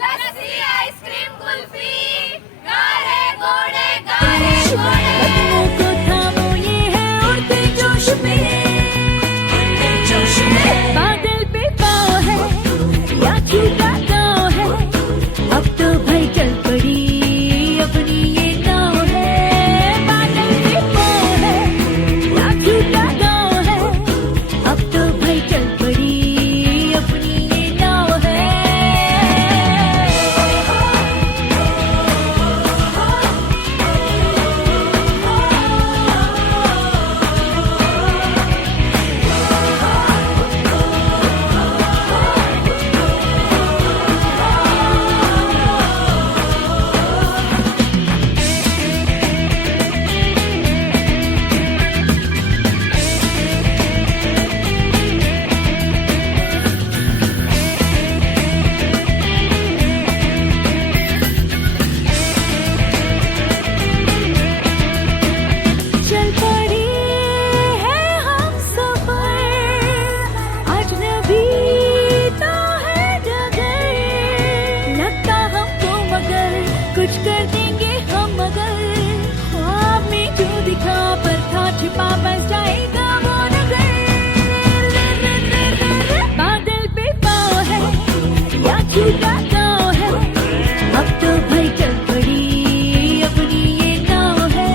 lassi ice cream kulfi गारे घोड़े गारे घोड़े कदमों को थामो ये है उड़ते जोश में बादल पे पाँव है या छूटा गाँव है अब तो भाई चल पड़ी अपनी ये नाव है बादल पे पाँव है या छूटा गाँव है अब तो भाई चल पड़ी अपनी ये नाव है चल पड़ी है हम सफर अजनबी तो है डगर लगता हमको मगर कुछ कर देंगे हम मगर ख्वाब में जो दिखा पर था छिपा बस जाएगा वो नगर बादल पे पाँव है या छूटा गाँव है अब तो भाई चल पड़ी अपनी ये नाव है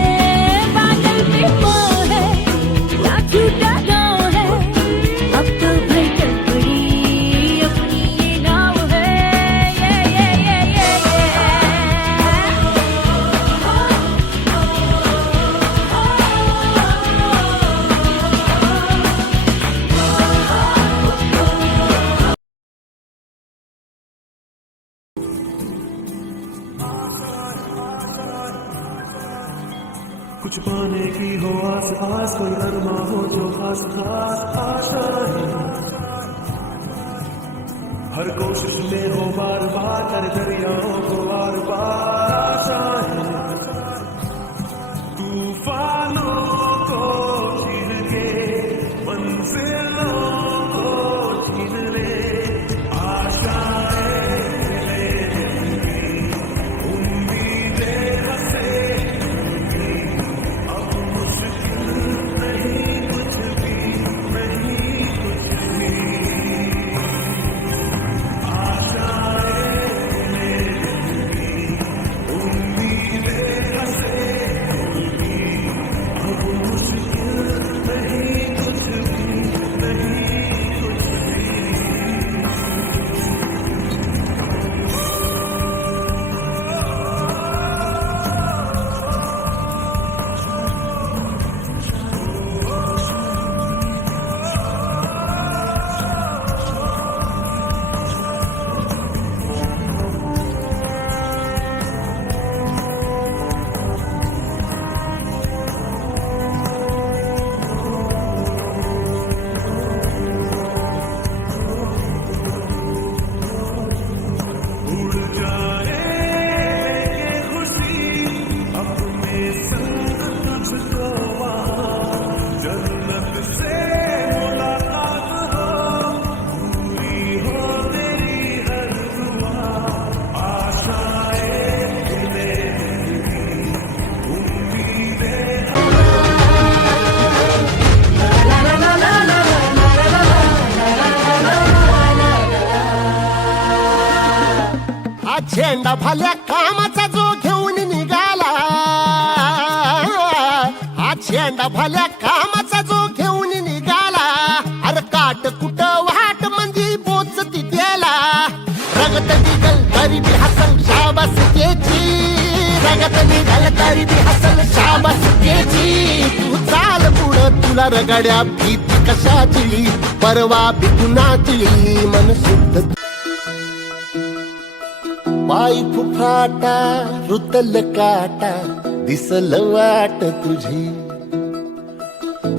बादल पे पाँव है या छूटा गाँव है अब तो भाई चल पड़ी अपनी ये नाव है कुछ पाने की हो आस पास कोई अरमा हो जो खास खास आशा है हर कोशिश में हो बार बार कर दरियाओं को बार बार आशा है तूफानों को छीन के मंजिलों को छीन ले आशाएं उम्मीदें हंसे झेंडा भाल्या कामाचा जो घेऊन निघाला हा झेंडा भाल्या कामाचा जो घेऊन निघाला अरे काट कुट वाट मंदी पोचती त्याला रगत निघल तरी बी हसल शाबास त्याची रगत निघल तरी बी हसल शाबास त्याची तू चाल पुढं तुला रगड्या भीती कशाची परवा बिकुनाची मन शुद्ध पाय फुफाटा रुतल काटा दिसल वाट तुझी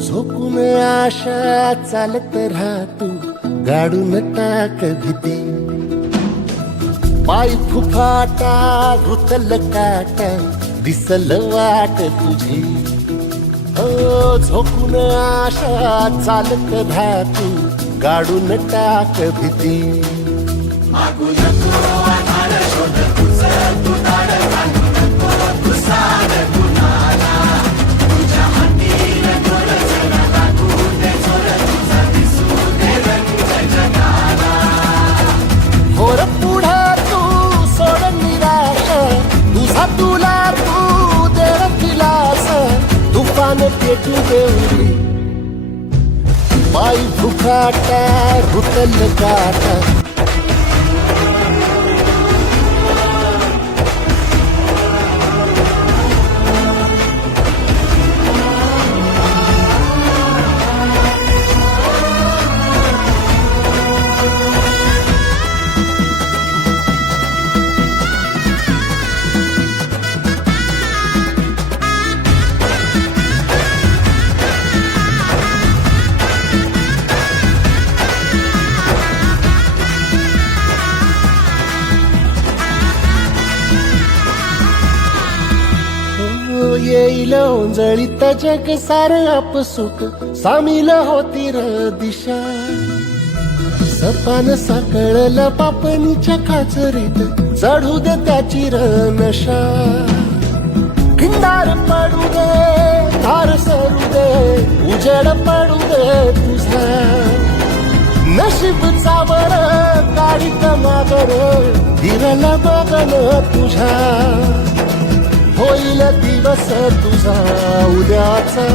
झोकून आशा चालत राहतू गाडून टाक भीती पाय फुफाटा रुतल काटा दिसल वाट तुझी झोकून आशा चालत राहतू गाडून टाक भीती होर पुढे तू सोड निराश तुझा तुला तू दे दिलास तुफान पेटू देऊरी बाई फुकाटा रुतल काटा येईल ओंजळीत जग सार आपसुक सामील होती र दिशा सपान साकळलं पापणीच्या खाचरीत चढू दे त्याची र नशा खिंडार पडू दे धार सरू दे उजेड पडू दे तुझा नशीब चावर गाडीत मागर दिरला बघन तुझ्या होईल दिवस तुझा उद्याचा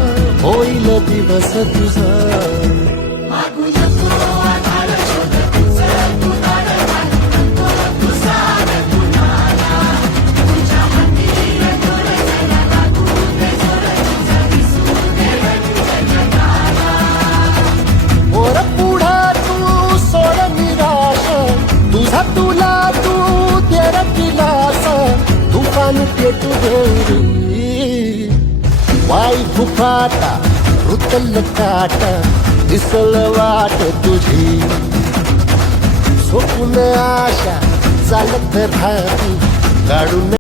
होईल दिवस तुझा वर पुढे तू सोड निराश तुझा तुला तू देर दिलास तुफान पेटू देऊरी वाई फुफाटा रुतल काटा दिसल वाट तुझी स्वप्न आशा चालत राहती काढून